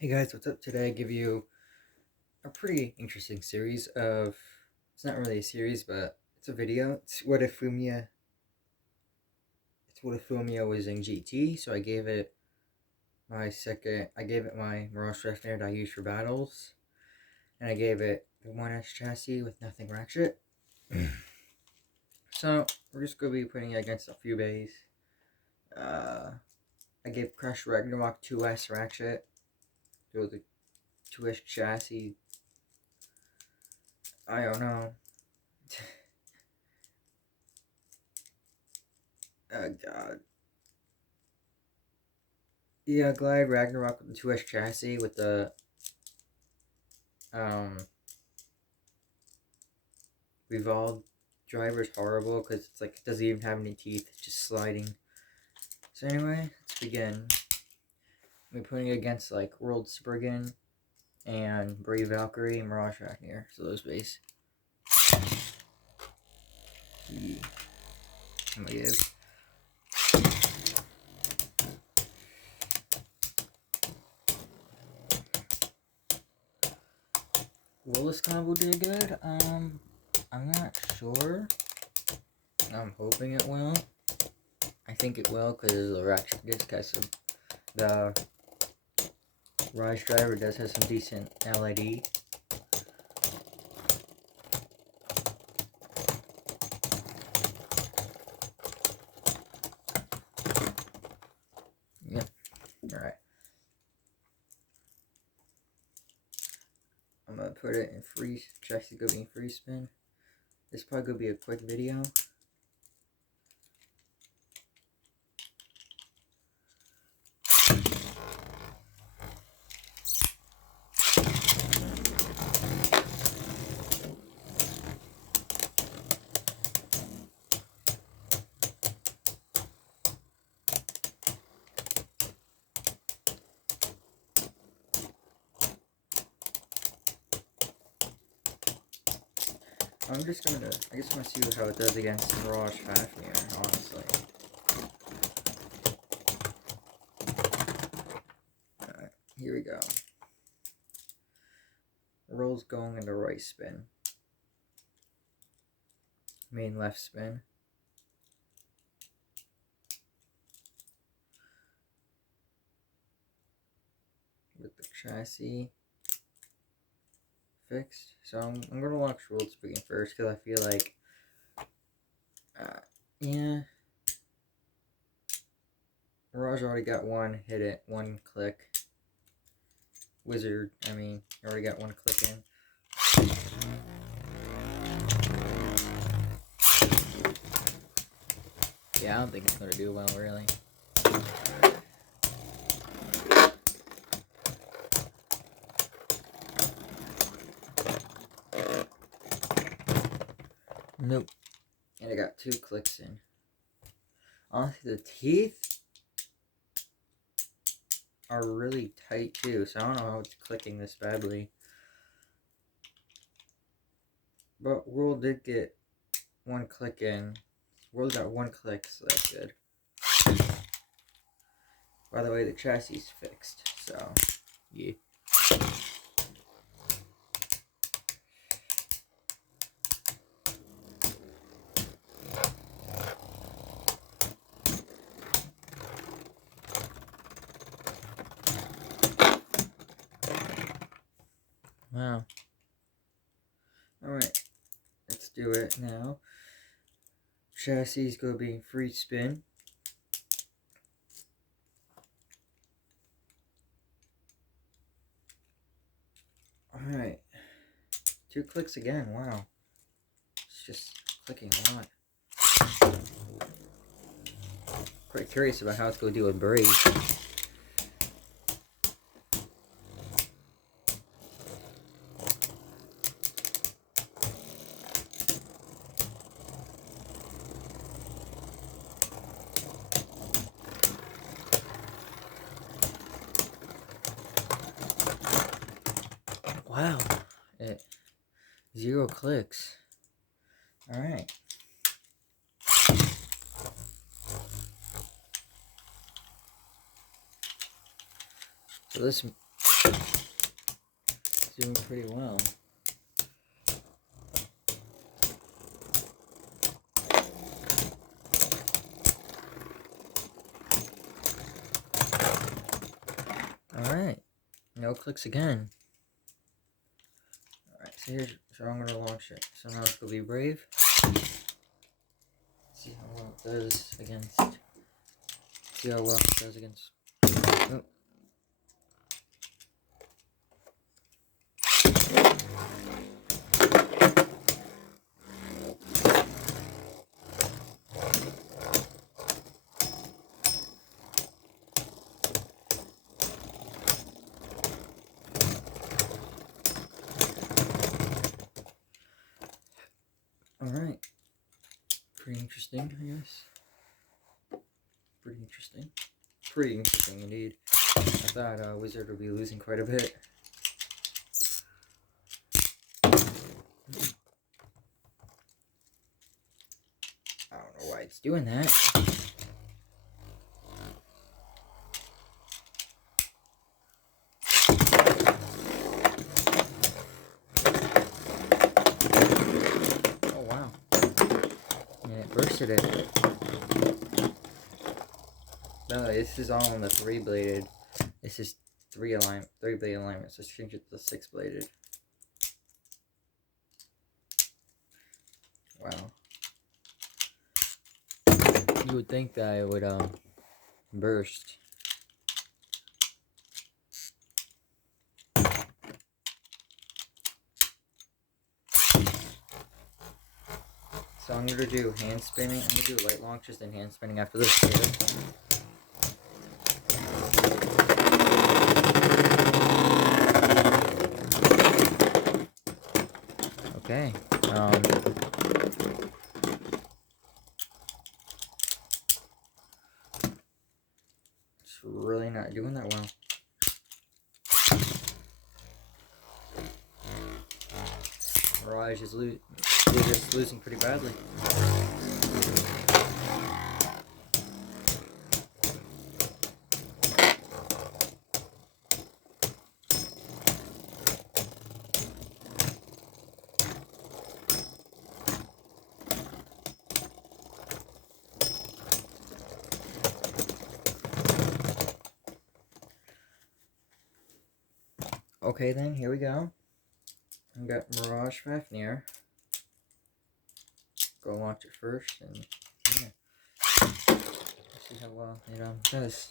Hey guys, what's up? Today I give you a pretty interesting series of, it's not really a series, but it's a video. It's what if Fumia was in GT, so I gave it my Mirage Fafnir that I use for battles, and I gave it the 1S chassis with nothing Ratchet. So, we're just going to be putting it against a few bays. I gave Crush Ragnarok 2S Ratchet, there was a 2S chassis, I don't know. Oh god. Yeah, Glide Ragnarok with the 2S chassis with the um revolved driver is horrible because it's like it doesn't even have any teeth, it's just sliding. So anyway, let's begin. We're putting it against like World Spriggan and Brave Valkyrie and Mirage Fafnir. So those base. Yeah. I'm gonna give. Will this combo do good? I'm not sure. I'm hoping it will. I think it will because the Ratchet disc has some. The Rise driver does have some decent LED. Yep. Alright. I'm gonna put it in free. Chassis gonna be in free spin. This probably gonna be a quick video. I just want to see how it does against Mirage Fafnir, honestly. Alright, here we go. Roll's going in the right spin. Main left spin. With the chassis fixed. So I'm gonna watch World Spriggan first because I feel like, yeah. Mirage already got one, hit it, one click. Wizard, already got one click in. Yeah, I don't think it's gonna do well, really. Nope. And I got two clicks in. Honestly, the teeth are really tight too, so I don't know how it's clicking this badly. But World did get one click in. World got one click, so that's good. By the way, the chassis is fixed, so yeah. Wow. Alright, let's do it now. Chassis is going to be free spin. Alright. Two clicks again, wow. It's just clicking a lot. Quite curious about how it's going to do with Brave. Wow. 0 clicks. Alright. So this It's doing pretty well. Alright. No clicks again. Alright, so I'm gonna launch it. So now it's gonna be Brave. See how well it does against. See how well it does against. Oh. Alright. Pretty interesting, I guess. Pretty interesting. Pretty interesting indeed. I thought Wizard would be losing quite a bit. I don't know why it's doing that. Oh wow. And it bursted it. No, this is all on the 3-bladed. This is 3-blade alignment, so let's change it to 6-bladed. Wow. You would think that it would burst. So I'm gonna do hand spinning. I'm gonna do light launches then hand spinning after this too. Okay. It's really not doing that well. Mirage is just losing pretty badly. Okay then, here we go. I've got Mirage Fafnir. Go launch it first and yeah. Let's see how well it does.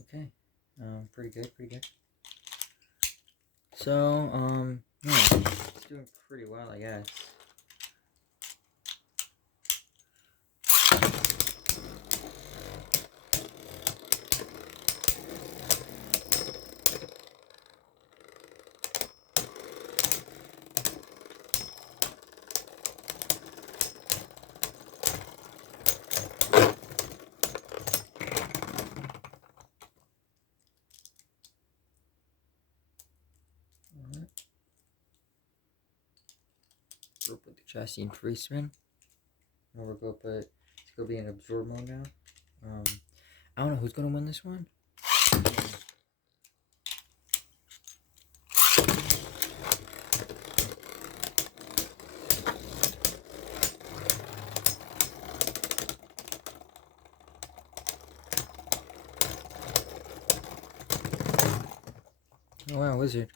Okay. Pretty good. So, yeah, it's doing pretty well, I guess. We'll put the chassis in free spin. Now we're gonna put, it's gonna be in absorb mode now. I don't know who's gonna win this one. Oh wow, Wizard.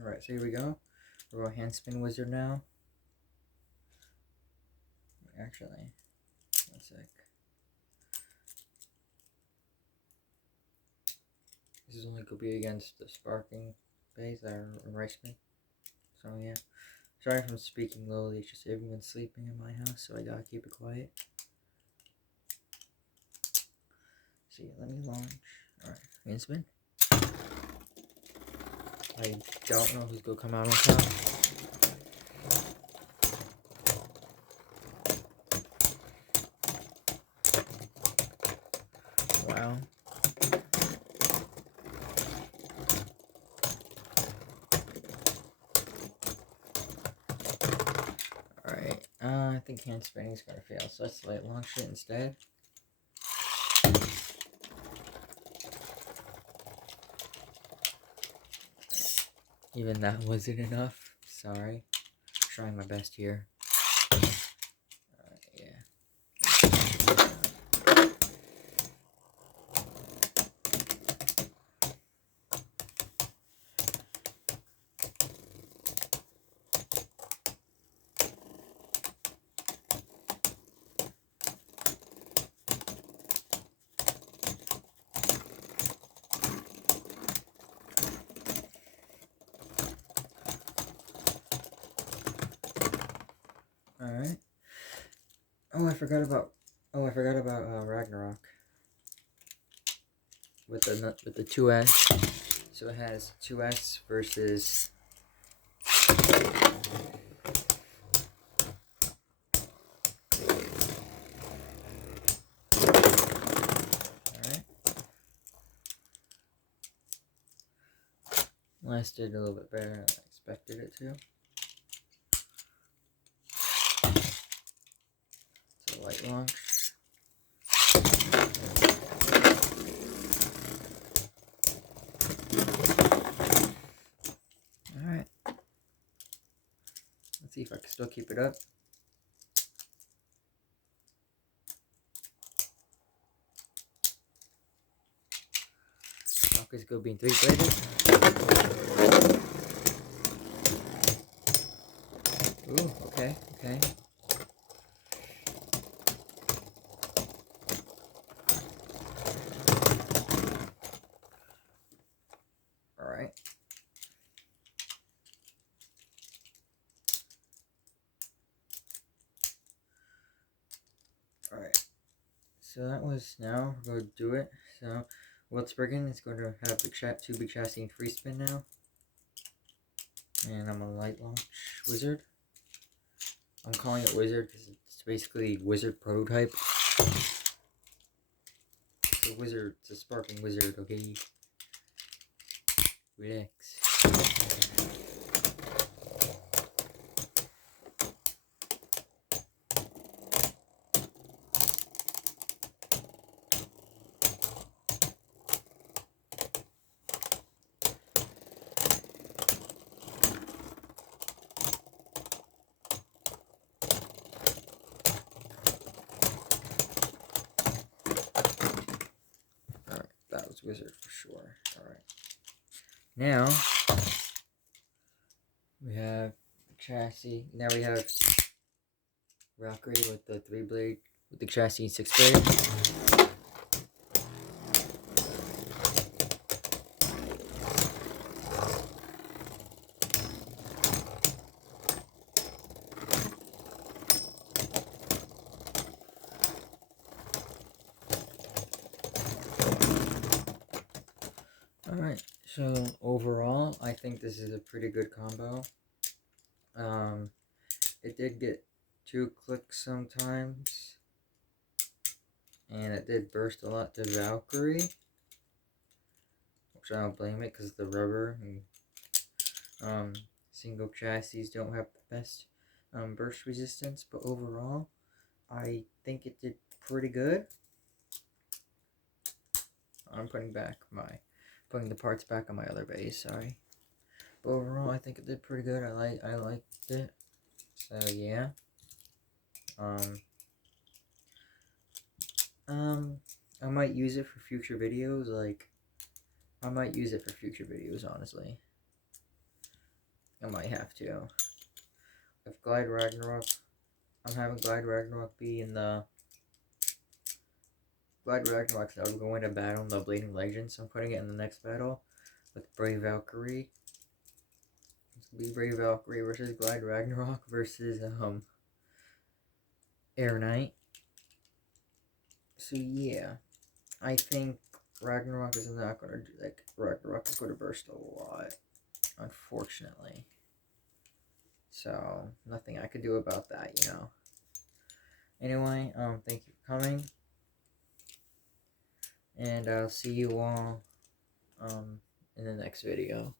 Alright, so here we go. We're going hand spin Wizard now. Actually, one sec. This is only going to be against the sparking base that are right spin. So yeah. Sorry if I'm speaking lowly, it's just everyone's sleeping in my house, so I gotta keep it quiet. So yeah, let me launch. Alright, hand spin. I don't know who's gonna come out on top. Alright, I think hand spinning is gonna fail, so let's light launch it instead. Even that wasn't enough. Sorry. Trying my best here. Yeah. Alright. I forgot about Ragnarok. With the 2S. So it has 2S versus alright. Last did a little bit better than I expected it to. So light launch. Alright. Let's see if I can still keep it up. Rocket's go being 3-bladed. Ooh, okay. Alright. Alright. So that was, now we're going to do it. So Wildsbergen is going to have the 2 big chassis and free spin now. And I'm a light launch wizard. I'm calling it wizard because it's basically wizard prototype. It's a wizard, it's a sparking wizard, okay? Relax. That was wizard for sure. Alright. Now we have chassis. Now we have Valkyrie with the 3-blade with the chassis and 6-blade. Alright, so overall, I think this is a pretty good combo. It did get 2 clicks sometimes, and it did burst a lot to Valkyrie, which I don't blame it because the rubber and single chassis don't have the best burst resistance, but overall, I think it did pretty good. I'm putting the parts back on my other base, sorry. But overall, I think it did pretty good. I liked it. So yeah. I might use it for future videos. Honestly. I might have to. If Glide Ragnarok, I'm having Glide Ragnarok be in the Glide Ragnarok's now going to battle in the Blading Legends, so I'm putting it in the next battle with Brave Valkyrie. It's gonna be Brave Valkyrie versus Glide Ragnarok versus Air Knight. So yeah, I think Ragnarok is not gonna Ragnarok is gonna burst a lot, unfortunately. So nothing I could do about that, you know. Anyway, thank you for coming, and I'll see you all in the next video.